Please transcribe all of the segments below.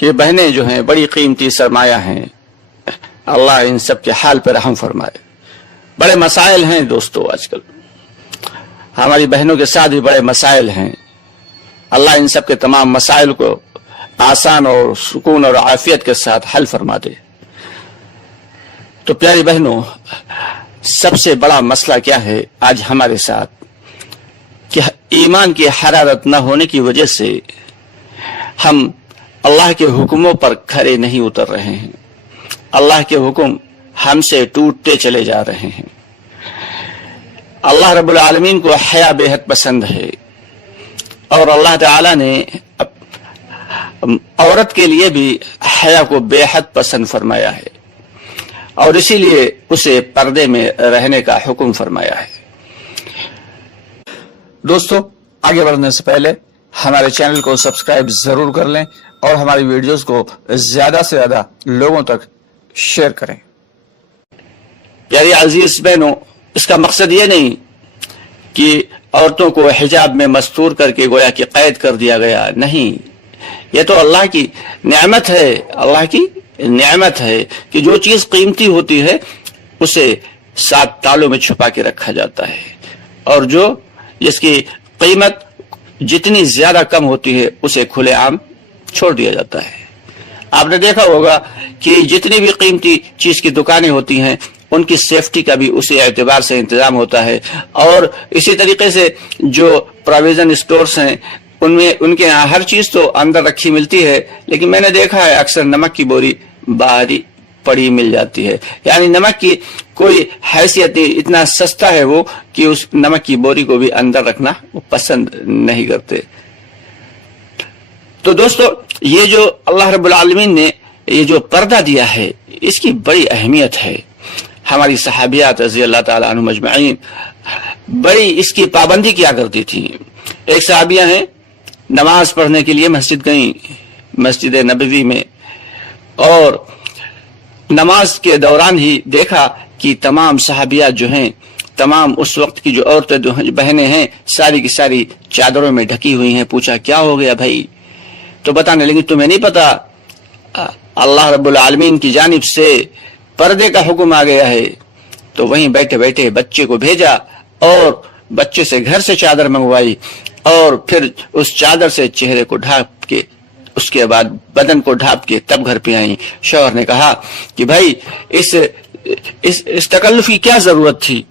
یہ بہنیں جو ہیں بڑی قیمتی سرمایہ ہیں، اللہ ان سب کے حال پر رحم فرمائے۔ بڑے مسائل ہیں دوستو، آج کل ہماری بہنوں کے ساتھ بھی بڑے مسائل ہیں، اللہ ان سب کے تمام مسائل کو آسان اور سکون اور عافیت کے ساتھ حل فرما دے۔ تو پیاری بہنوں، سب سے بڑا مسئلہ کیا ہے آج ہمارے ساتھ کہ ایمان کی حرارت نہ ہونے کی وجہ سے ہم اللہ کے حکموں پر کھرے نہیں اتر رہے ہیں، اللہ کے حکم ہم سے ٹوٹتے چلے جا رہے ہیں۔ اللہ رب العالمین کو حیا بے حد پسند ہے، اور اللہ تعالی نے عورت کے لیے بھی حیا کو بے حد پسند فرمایا ہے، اور اسی لیے اسے پردے میں رہنے کا حکم فرمایا ہے۔ دوستو، آگے بڑھنے سے پہلے ہمارے چینل کو سبسکرائب ضرور کر لیں اور ہماری ویڈیوز کو زیادہ سے زیادہ لوگوں تک شیئر کریں۔ پیاری عزیز بہنوں، اس کا مقصد یہ نہیں کہ عورتوں کو حجاب میں مستور کر کے گویا کہ قید کر دیا گیا، نہیں، یہ تو اللہ کی نعمت ہے، اللہ کی نعمت ہے کہ جو چیز قیمتی ہوتی ہے اسے 7 تالوں میں چھپا کے رکھا جاتا ہے، اور جو جس کی قیمت جتنی زیادہ کم ہوتی ہے اسے کھلے عام چھوڑ دیا جاتا ہے۔ آپ نے دیکھا ہوگا کہ جتنی بھی قیمتی چیز کی دکانیں ہوتی ہیں ان کی سیفٹی کا بھی اسی اعتبار سے انتظام ہوتا ہے، اور اسی طریقے سے جو پروویژن اسٹورز ہیں ان کے یہاں ہر چیز تو اندر رکھی ملتی ہے، لیکن میں نے دیکھا ہے اکثر نمک کی بوری باہر پڑی مل جاتی ہے، یعنی نمک کی کوئی حیثیت نہیں، اتنا سستا ہے وہ کہ اس نمک کی بوری کو بھی اندر رکھنا وہ پسند نہیں کرتے۔ تو دوستو، یہ جو اللہ رب العالمین نے یہ جو پردہ دیا ہے اس کی بڑی اہمیت ہے۔ ہماری صحابیات رضی اللہ تعالی عنہم اجمعین بڑی اس کی پابندی کیا کرتی تھی۔ ایک صحابیہ ہیں، نماز پڑھنے کے لیے مسجد گئیں، مسجد نبوی میں، اور نماز کے دوران ہی دیکھا کہ تمام صحابیات جو ہیں، تمام اس وقت کی جو عورتیں بہنیں ہیں، ساری کی ساری چادروں میں ڈھکی ہوئی ہیں۔ پوچھا کیا ہو گیا بھائی؟ تو بتانے لگی تمہیں نہیں پتا اللہ رب العالمین کی جانب سے پردے کا حکم آ گیا ہے۔ تو وہیں بیٹھے بیٹھے بچے کو بھیجا اور بچے سے گھر سے چادر منگوائی، اور پھر اس چادر سے چہرے کو ڈھانپ کے، اس کے بعد بدن کو ڈھانپ کے تب گھر پہ آئیں۔ شوہر نے کہا کہ بھائی اس تکلف کی کیا ضرورت تھی؟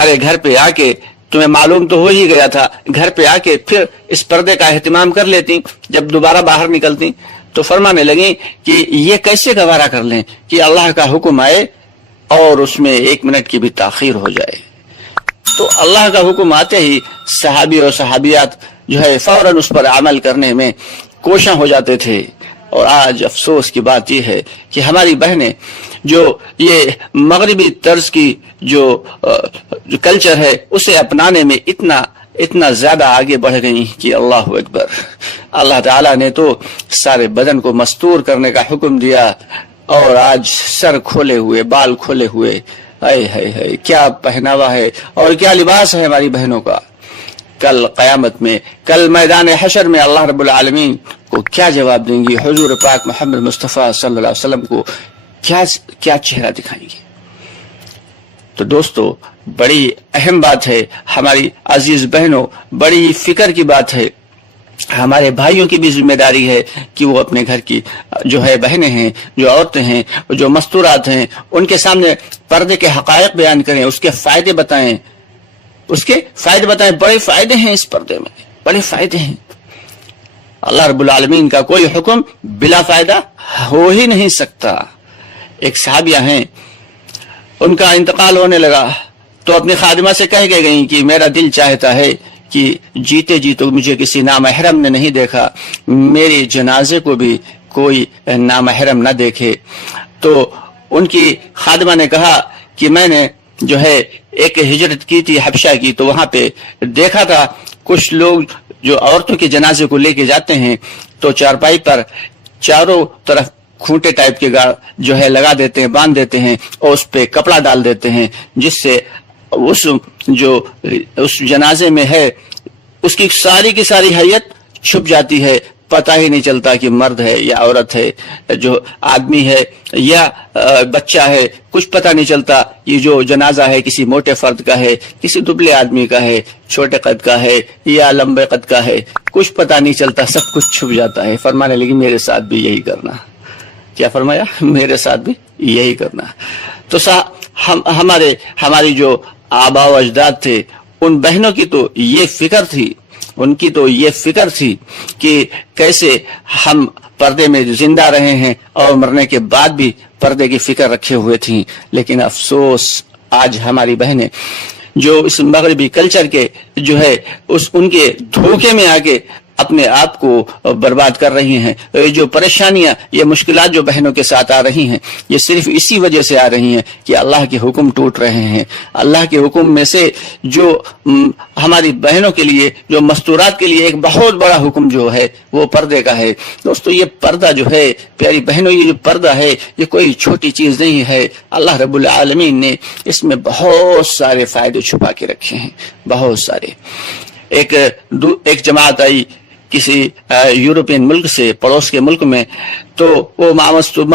ارے گھر پہ آ کے تمہیں معلوم تو ہو ہی گیا تھا، گھر پہ آ کے پھر اس پردے کا اہتمام کر لیتی جب دوبارہ باہر نکلتی۔ تو فرمانے لگیں کہ یہ کیسے گوارا کر لیں کہ اللہ کا حکم آئے اور اس میں 1 منٹ کی بھی تاخیر ہو جائے۔ تو اللہ کا حکم آتے ہی صحابی اور صحابیات جو ہے فوراً اس پر عمل کرنے میں کوشاں ہو جاتے تھے۔ اور آج افسوس کی بات یہ ہے کہ ہماری بہنیں جو یہ مغربی طرز کی جو کلچر ہے اسے اپنانے میں اتنا زیادہ آگے بڑھ گئی کہ اللہ اکبر، اللہ تعالیٰ نے تو سارے بدن کو مستور کرنے کا حکم دیا، اور آج سر کھولے ہوئے، بال کھولے ہوئے، اے کیا پہناوا ہے اور کیا لباس ہے ہماری بہنوں کا۔ کل قیامت میں، کل میدان حشر میں اللہ رب العالمین کو کیا جواب دیں گی؟ حضور پاک محمد مصطفیٰ صلی اللہ علیہ وسلم کو کیا چہرہ دکھائیں گے؟ تو دوستو، بڑی اہم بات ہے ہماری عزیز بہنوں، بڑی فکر کی بات ہے۔ ہمارے بھائیوں کی بھی ذمہ داری ہے کہ وہ اپنے گھر کی جو ہے بہنیں ہیں، جو عورتیں ہیں، جو مستورات ہیں، ان کے سامنے پردے کے حقائق بیان کریں، اس کے فائدے بتائیں، بڑے فائدے ہیں اس پردے میں، بڑے فائدے ہیں۔ اللہ رب العالمین کا کوئی حکم بلا فائدہ ہو ہی نہیں سکتا۔ ایک صحابیہ ہیں، ان کا انتقال ہونے لگا تو اپنی خادمہ سے کہہ کے گئیں کہ میرا دل چاہتا ہے کہ جیتے جی تو مجھے کسی نامحرم نے نہیں دیکھا، میرے جنازے کو بھی کوئی نامحرم نہ دیکھے۔ تو ان کی خادمہ نے کہا کہ میں نے جو ہے ایک ہجرت کی تھی حبشہ کی، تو وہاں پہ دیکھا تھا کچھ لوگ جو عورتوں کے جنازے کو لے کے جاتے ہیں تو چارپائی پر چاروں طرف کھونٹے ٹائپ کے جو ہے لگا دیتے ہیں، باندھ دیتے ہیں، اور اس پہ کپڑا ڈال دیتے ہیں، جس سے اس جنازے میں ہے اس کی ساری کی ساری حیت چھپ جاتی ہے، पता ही नहीं चलता कि मर्द है या औरत है, जो आदमी है या बच्चा है, कुछ पता नहीं चलता। ये जो जनाजा है किसी मोटे फर्द का है, किसी दुबले आदमी का है, छोटे कद का है या लंबे कद का है, कुछ पता नहीं चलता, सब कुछ छुप जाता है। फरमाने लगी मेरे साथ भी यही करना। क्या फरमाया? मेरे साथ भी यही करना। तो हमारी जो आबा व अजदाद थे, उन बहनों की तो ये फिक्र थी, उनकी तो ये फिक्र थी कि कैसे हम पर्दे में जिंदा रहे हैं और मरने के बाद भी पर्दे की फिक्र रखे हुए थी। लेकिन अफसोस आज हमारी बहनें जो इस मगरबी कल्चर के जो है उनके धोखे में आके अपने आप को बर्बाद कर रही हैं। ये जो परेशानियां, ये मुश्किलात जो बहनों के साथ आ रही हैं, ये सिर्फ इसी वजह से आ रही हैं कि अल्लाह के हुक्म टूट रहे हैं। अल्लाह के हुक्म में से जो हमारी बहनों के लिए, जो मस्तूरात के लिए एक बहुत बड़ा हुक्म जो है वो पर्दे का है। दोस्तों, ये पर्दा जो है, प्यारी बहनों, ये जो पर्दा है ये कोई छोटी चीज नहीं है। अल्लाह रब्बुल आलमीन ने इसमें बहुत सारे फायदे छुपा के रखे हैं, बहुत सारे। एक जमात आई किसी यूरोपियन मुल्क से, पड़ोस के मुल्क में, तो वो माँ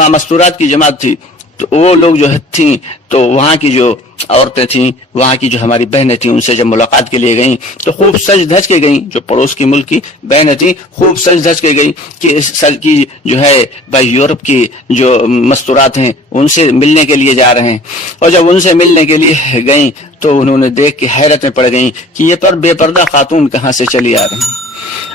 मस्तूरात की जमात थी। तो वो लोग जो थी, तो वहाँ की जो औरतें थीं, वहाँ की जो हमारी बहनें थीं, उनसे जब मुलाकात के लिए गईं तो खूब सज धज के गईं। जो पड़ोस की मुल्क की बहनें थीं, खूब सज धज के गईं कि इस सज की जो है भाई यूरोप की जो मस्तूरात हैं उनसे मिलने के लिए जा रहे हैं। और जब उनसे मिलने के लिए गईं तो उन्होंने देख के हैरत में पड़ गईं कि ये पर बेपर्दा खातून कहाँ से चली आ रही हैं।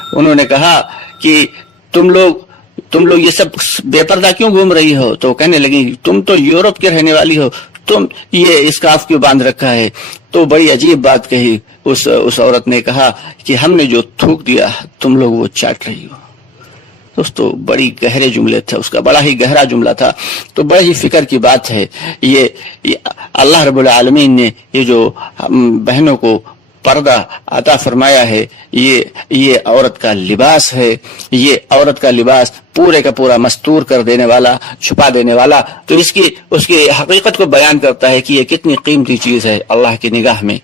उन्होंने कहा कि तुम लोग ये सब बेपर्दा क्यों घूम रही हो? तो कहने लगी तुम तो यूरोप के रहने वाली हो, तुम ये स्कार्फ क्यों बांध रखा है? तो बड़ी अजीब बात कही उस औरत ने। कहा कि हमने जो थूक दिया तुम लोग वो चाट रही हो। दोस्तों, बड़ी गहरे जुमले थे, उसका बड़ा ही गहरा जुमला था। तो बड़ी ही फिक्र की बात है। ये अल्लाह रब्बुल आलमीन ने ये जो बहनों को पर्दा अता फरमाया है, ये औरत का लिबास है। ये औरत का लिबास पूरे का पूरा मस्तूर कर देने वाला, छुपा देने वाला, तो उसकी हकीकत को बयान करता है कि ये कितनी कीमती चीज है अल्लाह की निगाह में।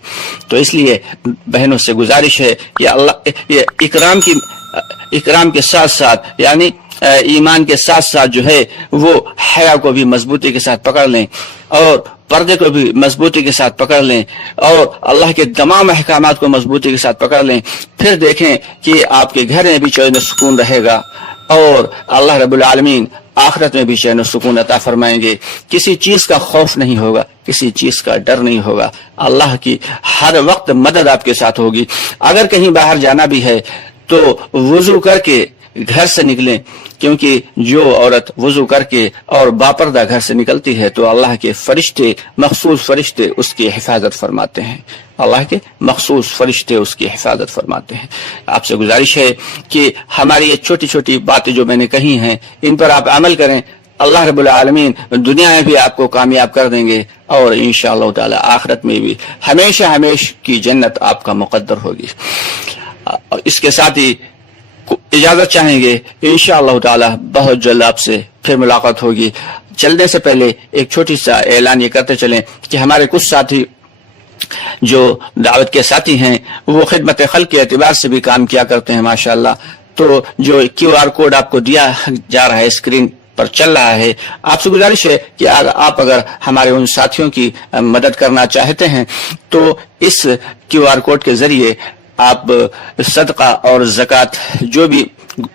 तो इसलिए बहनों से गुजारिश है कि अल्लाह ये इकराम के साथ साथ, यानी ईमान के साथ साथ जो है वो हया को भी मजबूती के साथ पकड़ लें और पर्दे को भी मजबूती के साथ पकड़ लें और अल्लाह के तमाम अहकामात को मजबूती के साथ पकड़ लें। फिर देखें कि आपके घर में भी चैन सुकून रहेगा और अल्लाह रब्बुल आलमीन आखिरत में भी चैन सुकून अता फरमाएंगे। किसी चीज का खौफ नहीं होगा, किसी चीज का डर नहीं होगा। अल्लाह की हर वक्त मदद आपके साथ होगी। अगर कहीं बाहर जाना भी है तो वुजू करके घर से निकलें, क्योंकि जो औरत वुजू करके और बापर्दा घर से निकलती है तो अल्लाह के फरिश्ते, मखसूस फरिश्ते उसकी हिफाजत फरमाते हैं। अल्लाह के मखसूस फरिश्ते उसकी हिफाजत फरमाते हैं। आपसे गुजारिश है कि हमारी ये छोटी छोटी बातें जो मैंने कही हैं इन पर आप अमल करें। अल्लाह रब्बुल आलमीन दुनिया में भी आपको कामयाब कर देंगे और इंशाअल्लाह ताला आखिरत में भी हमेशा हमेशा की जन्नत आपका मुकद्दर होगी। इसके साथ ही इजाजत चाहेंगे, इंशाअल्लाह ताला बहुत जल्द आपसे फिर मुलाकात होगी। चलने से पहले एक छोटी सा ऐलान ये करते चलें कि हमारे कुछ साथी जो दावत के साथी हैं वो खिदमत खल्क के एतबार से भी काम किया करते हैं माशाअल्लाह। तो जो QR कोड आपको दिया जा रहा है, स्क्रीन पर चल रहा है, आपसे गुजारिश है कि आप अगर हमारे उन साथियों की मदद करना चाहते हैं तो इस QR कोड के जरिए आप सदका और ज़कात जो भी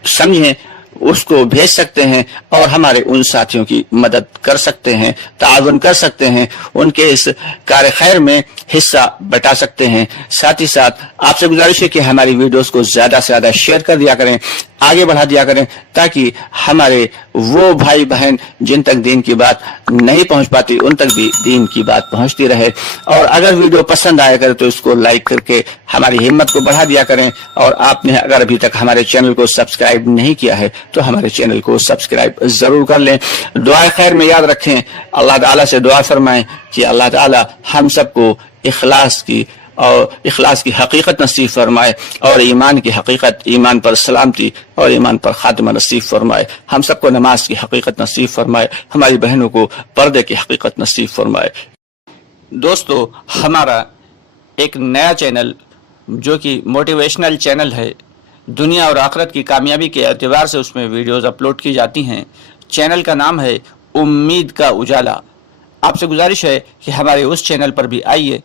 समझें उसको भेज सकते हैं और हमारे उन साथियों की मदद कर सकते हैं, ताअवुन कर सकते हैं, उनके इस कार्य खैर में हिस्सा बटा सकते हैं। साथ ही साथ आपसे गुजारिश है कि हमारी वीडियोस को ज्यादा से ज्यादा शेयर कर दिया करें, आगे बढ़ा दिया करें, ताकि हमारे वो भाई बहन जिन तक दीन की बात नहीं पहुंच पाती उन तक भी दीन की बात पहुंचती रहे। और अगर वीडियो पसंद आया करे तो इसको लाइक करके हमारी हिम्मत को बढ़ा दिया करें। और आपने अगर अभी तक हमारे चैनल को सब्सक्राइब नहीं किया है तो हमारे चैनल को सब्सक्राइब जरूर कर लें। दुआ खैर में याद रखें, अल्लाह ताला से दुआ फरमाएं कि अल्लाह ताला हम सबको इखलास की हकीकत नसीब फरमाए और ईमान की हकीकत, ईमान पर सलामती और ईमान पर खात्मा नसीब फरमाए। हम सबको नमाज की हकीकत नसीब फरमाए, हमारी बहनों को पर्दे की हकीकत नसीब फरमाए। दोस्तों, हमारा एक नया चैनल जो कि मोटिवेशनल चैनल है, دنیا اور آخرت کی کامیابی کے اعتبار سے اس میں ویڈیوز اپلوڈ کی جاتی ہیں۔ چینل کا نام ہے امید کا اجالا۔ آپ سے گزارش ہے کہ ہمارے اس چینل پر بھی آئیے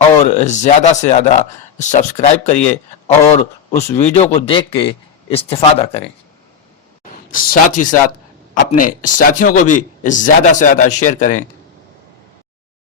اور زیادہ سے زیادہ سبسکرائب کریے اور اس ویڈیو کو دیکھ کے استفادہ کریں، ساتھ ہی ساتھ اپنے ساتھیوں کو بھی زیادہ سے زیادہ شیئر کریں